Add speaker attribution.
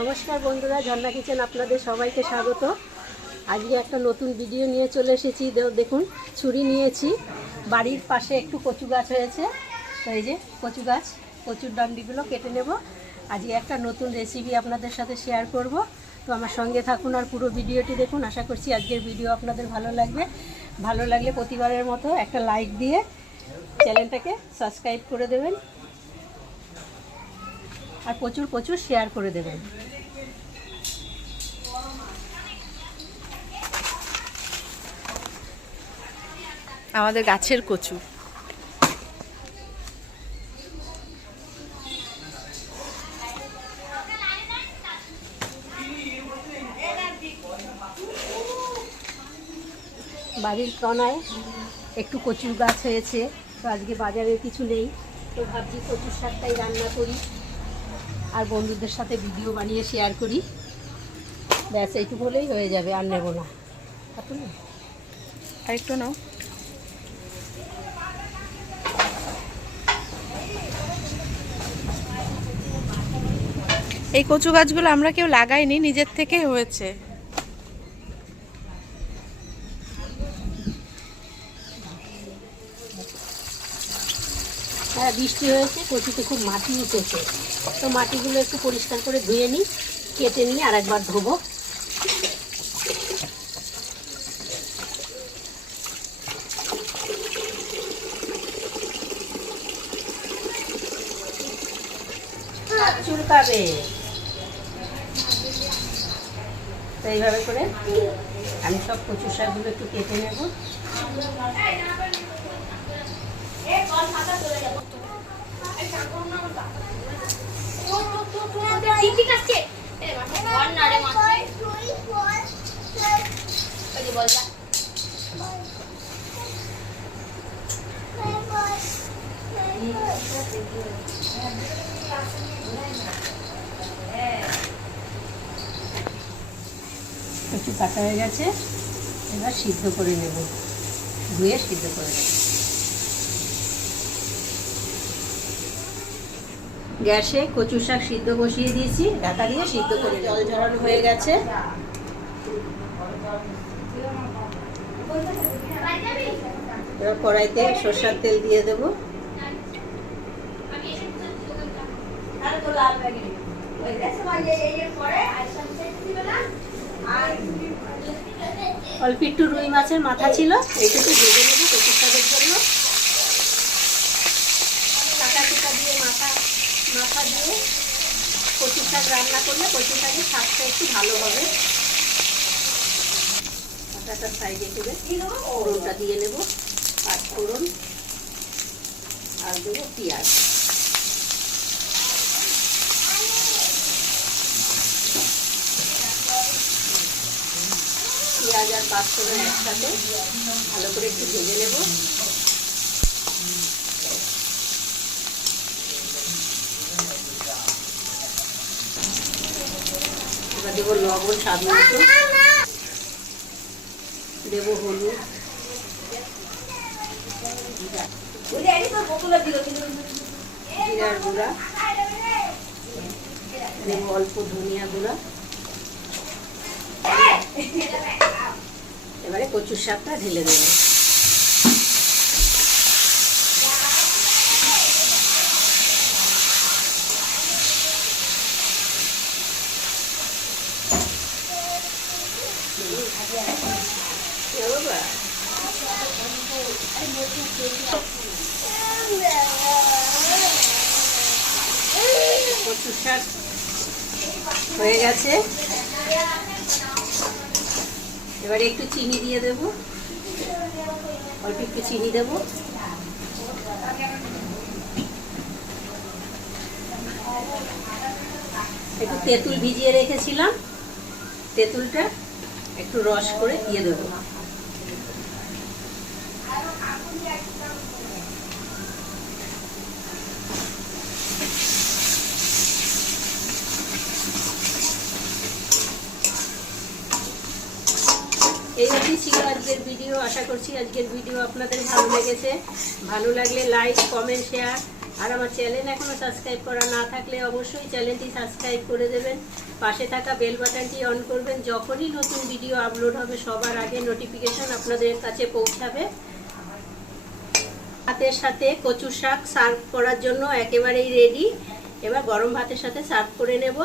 Speaker 1: নমস্কার বন্ধুরা, ঝর্ণা কিচেন আপনাদের সবাইকে স্বাগত। আজকে একটা নতুন ভিডিও নিয়ে চলে এসেছি। দেখুন, ছুরি নিয়েছি। বাড়ির পাশে একটু কচু গাছ হয়েছে। এই যে কচু গাছ, কচুর ডান্ডিগুলো কেটে নেব। আজকে একটা নতুন রেসিপি আপনাদের সাথে শেয়ার করব। তো আমার সঙ্গে থাকুন আর পুরো ভিডিওটি দেখুন। আশা করছি আজকের ভিডিও আপনাদের ভালো লাগবে। ভালো লাগলে প্রতিবারের মতো একটা লাইক দিয়ে চ্যানেলটাকে সাবস্ক্রাইব করে দেবেন। আর প্রচুর প্রচুর শেয়ার করে দেবেন।
Speaker 2: আমাদের গাছের কচু।
Speaker 1: বাড়ির কনায় একটু কচুর গাছ হয়েছে তো আজকে বাজারে কিছু নেই তো ভাবছি কচুর শাকটাই রান্না করি। আর বন্ধুদের সাথে ভিডিও বানিয়ে শেয়ার করি। ব্যাস, এইটুকু হলেই হয়ে যাবে, আর নেব না।
Speaker 2: আরেকটু নাও। এই কচু গাছগুলো আমরা কেউ লাগাইনি, নিজের থেকে হয়েছে।
Speaker 1: হ্যাঁ বৃষ্টি হয়েছে, কচুতে খুব মাটি উঠেছে। তো মাটিগুলো একটু পরিষ্কার করে ধুয়ে নিই, কেটে নিয়ে আর একবার ধোবো তো এইভাবে করে আমি সব কচু শাকগুলো একটু কেটে নেব। একটু কাটা হয়ে গেছে এবার সিদ্ধ করে নেব ধুয়ে সিদ্ধ করে নেব। গ্যাসে কচু শাক সিদ্ধ বসিয়ে দিয়েছি, ঢাকা দিয়ে সিদ্ধ করে জল ঝরানো হয়ে গেছে। এবার কড়াইতে সর্ষার তেল দিয়ে দেবো। অল্প একটু রুই মাছের মাথা ছিল, এইটুকু ভেজে নেব কচু শাকের জন্য কাটা কুটা দিয়ে মাথা মাথা দিয়ে কচু শাক রান্না করলে কচু শাকের স্বাদটা একটু ভালো হবে। মাথাটা সাইডে করে ফোড়নটা দিয়ে নেব, পাঁচ ফোড়ন, আর দেবো পেঁয়াজ। পেঁয়াজ আর পাঁচ ফোড়ন একসাথে ভালো করে একটু ভেজে নেব। এবার দেবো লবণ স্বাদ মতো। দেবো হলুদ। জিরার গুঁড়া। দেবো অল্প ধনিয়া গুঁড়া। এবারে কচুর শাকটা ঢেলে দেবো। কচুর শাক হয়ে গেছে। এবারে একটু চিনি দিয়ে দেব। অল্প একটু চিনি দেব। একটু তেঁতুল ভিজিয়ে রেখেছিলাম। তেঁতুলটা একটু রস করে দিয়ে দেবো। এই অবধি ছিল আজকের ভিডিও। আশা করছি আজকের ভিডিও আপনাদের ভালো লেগেছে। ভালো লাগলে লাইক কমেন্ট শেয়ার আর আমার চ্যানেল এখনও সাবস্ক্রাইব করা না থাকলে অবশ্যই চ্যানেলটি সাবস্ক্রাইব করে দেবেন। পাশে থাকা বেল বাটনটি অন করবেন। যখনই নতুন ভিডিও আপলোড হবে, সবার আগে নোটিফিকেশন আপনাদের কাছে পৌঁছাবে। ভাতের সাথে কচু শাক সার্ভ করার জন্য একেবারেই রেডি এবার গরম ভাতের সাথে সার্ভ করে নেব।